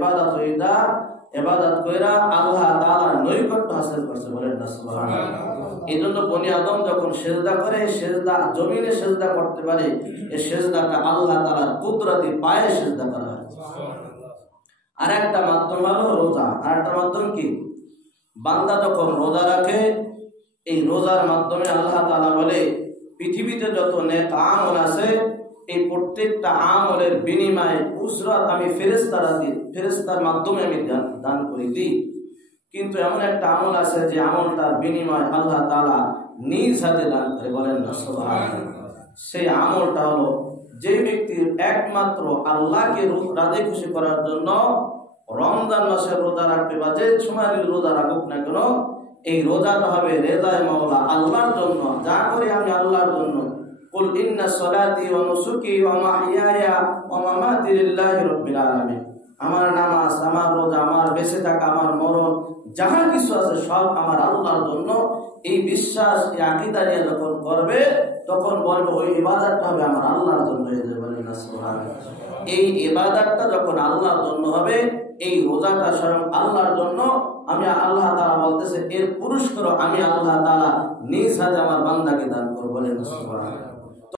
ইবাদত হইদা ইবাদত কইরা আল্লাহ তাআলার নৈকট্য হাসিল করছে, বলেন না সুবহানাল্লাহ। এইজন্য বনি আদম যখন সিজদা করে, সিজদা জমিনে সিজদা করতে পারে, এই সিজদাটা আল্লাহ তাআলার কুদরতি পায়ে সিজদা করা হয়। আরেকটা মাধ্যম হলো রোজা। আরেকটা মাধ্যম কি? বান্দা যখন রোজা রাখে, এই রোজার মাধ্যমে আল্লাহ তাআলা বলে পৃথিবীতে যত নেক আমল আছে এই প্রত্যেকটা আমলের বিনিময়ে উজরত আমি ফেরেশতার মাধ্যমে আমি দান করে দিই। কিন্তু এমন একটা আমল আছে যে আমলটার বিনিময় আল্লাহ তাআলা নিজ হাতে দান করে, বলেন না সুবহানাল্লাহ। সেই আমলটা হলো যে ব্যক্তি একমাত্র আল্লাহকে রাজি খুশি করার জন্য রমজান মাসে রোজা রাখবে বা যে সময় রোজা রাখুক না কেন, এই রোজাটা হবে রেজায়ে মাওলা, আল্লাহর জন্য। যা করি আমি আল্লাহর জন্য। কুল ইন্না সলাতি ওয়া নুসুকি ওয়া মাহইয়ায়া ওয়া মামাতি লিল্লাহি রাব্বিল আলামিন। আমার নামাজ, আমার রোজা, আমার বেঁচে থাকা, আমার মরণ, যাহা কিছু আছে সব আমার আল্লাহর জন্য। এই বিশ্বাস, এই আকীদা নিয়ে যখন করবে, তখন বলবে ওই ইবাদতটা হবে আমার আল্লাহর জন্য। এই ইবাদতটা যখন আল্লাহর জন্য হবে, এই রোজাটা স্বয়ং আল্লাহর জন্য। আমি আল্লাহ তাআলা বলতেছে এর পুরস্কার আমি আল্লাহ তাআলা নিজ হাতে আমার বান্দাকে দান করব, বলেন সুবহানাল্লাহ।